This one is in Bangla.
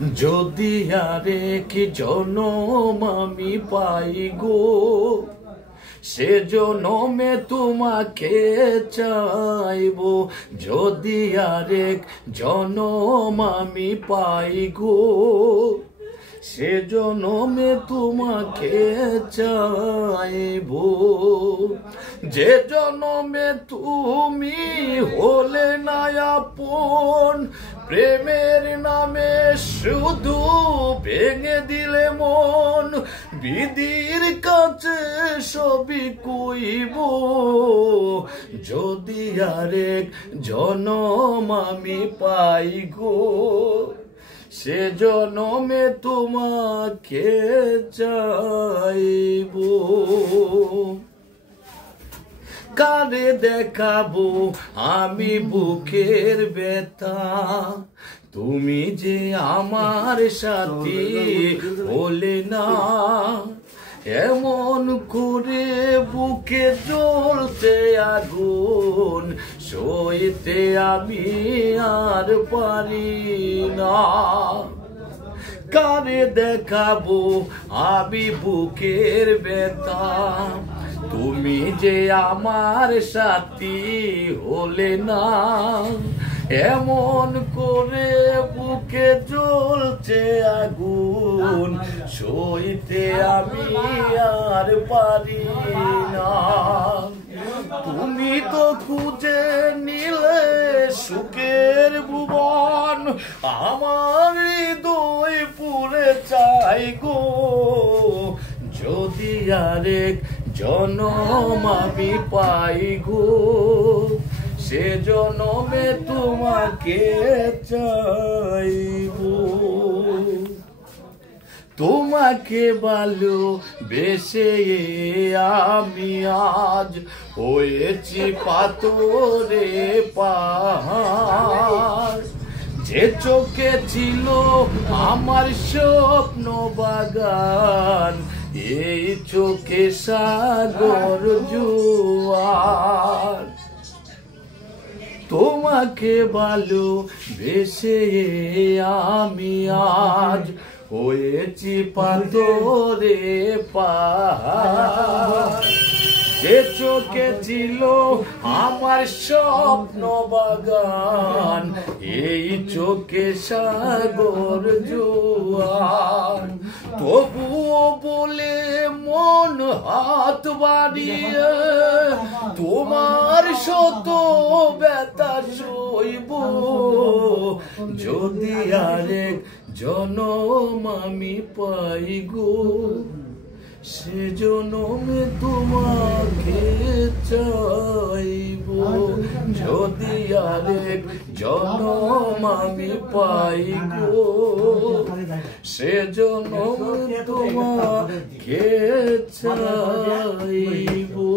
যদি আরেক জনম আমি পাই গো, সে জনমে তোমাকে চাইবো। যদি আরেক জনম আমি পাই গো, সে জনমে তোমাকে চাইবো। যে জনমে তুমি হলে না আপন, প্রেমের নামে শুধু ভেঙে দিলে মন, বিধির কাছে সবই কইব। যদি আরেক জনম আমি পাই গো, সে জনমে তোমাকে চাইবো। কারে দেখাবো আমি বুকের ব্যথা, তুমি যে আমার সাথী হলে না। এমন করে বুকে জ্বলতে আগুন, সইতে আমি আর পারি না। কারে দেখাবো আমি বুকের ব্যথা, তুমি যে আমার সাথী হলে না। এমন করে বুকে জ্বলছে আগুন, সইতে আমি আর পারি না। তুমি তো খুঁজে নিলে সুখের ভুবন, আমার হৃদয় পুরে চাই গো। যদি আরেক জনম আমি পাই গো, সে জনমে তোমাকে চাইবো। তোমাকে ভালোবেসে আমি আজ হয়েছি পাথরে পাহাড়। যে চোখে ছিল আমার স্বপ্ন বাগান, এই চোখে সাগর জোয়ার। তোমাকে ভালোবেসে আমি আজ হয়েছি পাথরে পাহাড়। যে চোখে ছিল আমার স্বপ্ন বাগান, এই চোখে সাগর জোয়ার। তবুও বলে মন হাত বাড়িয়ে তোমার শত ব্যথা সইব। যদি আরেক জনম আমি পাই গো, সে জনমে তোমাকে চাইবো। যদি আরেক জনম আমি পাই গো, সে জনমে তোমাকে চাইবো।